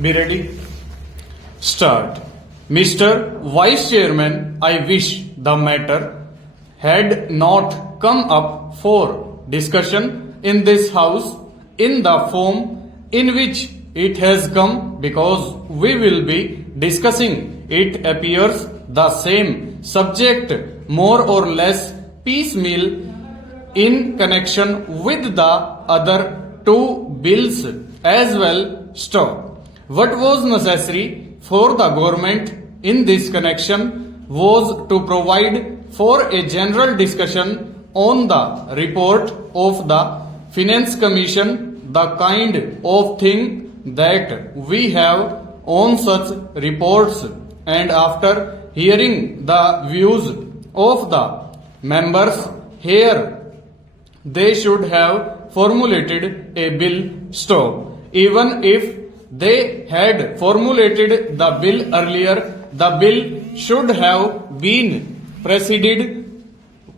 Be ready? Start. Mr. Vice Chairman, I wish the matter had not come up for discussion in this House in the form in which it has come, because we will be discussing, it appears, the same subject more or less piecemeal in connection with the other two bills as well. Stop. What was necessary for the government in this connection was to provide for a general discussion on the report of the Finance Commission, the kind of thing that we have on such reports, and after hearing the views of the members here, they should have formulated a bill. Stop. Even if they had formulated the bill earlier, the bill should have been preceded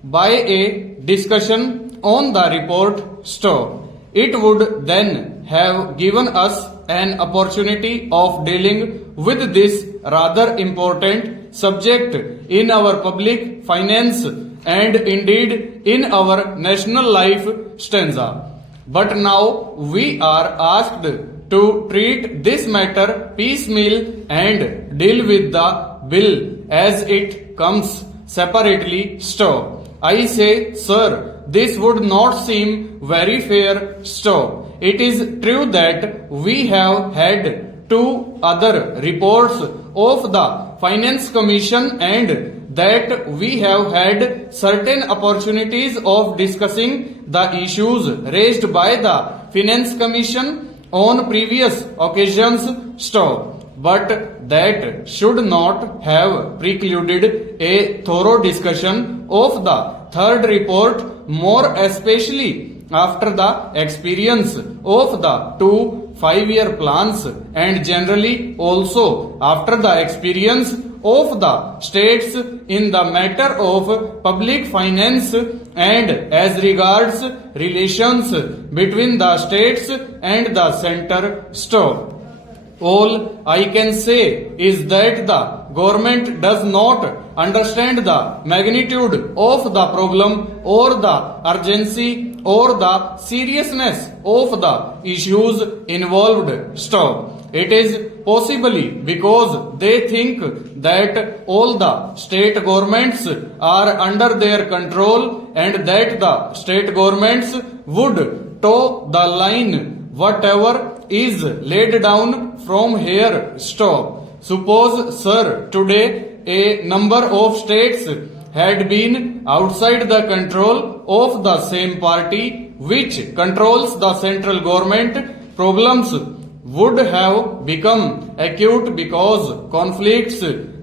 by a discussion on the report. Stop. It would then have given us an opportunity of dealing with this rather important subject in our public finance and indeed in our national life stanza. But now we are asked to treat this matter piecemeal and deal with the bill as it comes separately. Stop. I say, sir, this would not seem very fair. Stop. It is true that we have had two other reports of the Finance Commission and that we have had certain opportunities of discussing the issues raised by the Finance Commission on previous occasions. Stop. But that should not have precluded a thorough discussion of the third report, more especially after the experience of the two 5-year plans and generally also after the experience of the states in the matter of public finance and as regards relations between the states and the center. Stop. All I can say is that the government does not understand the magnitude of the problem or the urgency or the seriousness of the issues involved. Stop. It is possibly because they think that all the state governments are under their control and that the state governments would toe the line whatever is laid down from here. Stop. Suppose, sir, today a number of states had been outside the control of the same party which controls the central government. Problems would have become acute because conflicts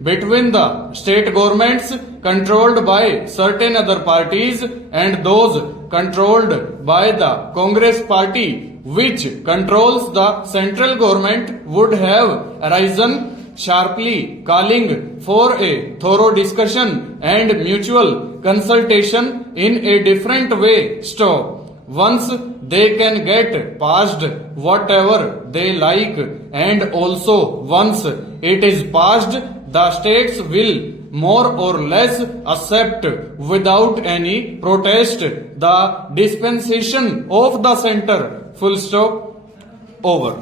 between the state governments controlled by certain other parties and those controlled by the Congress party which controls the central government would have arisen sharply, calling for a thorough discussion and mutual consultation in a different way. Stop. Once they can get past whatever they like, and also once it is passed, the states will more or less accept without any protest the dispensation of the center. Full stop. Over.